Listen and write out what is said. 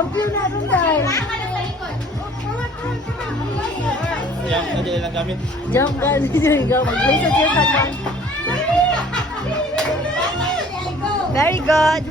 Champion na rin dahil. Yan, nadali lang gamit. Jump guys, dito go. Mag-place sa siya sa Very good.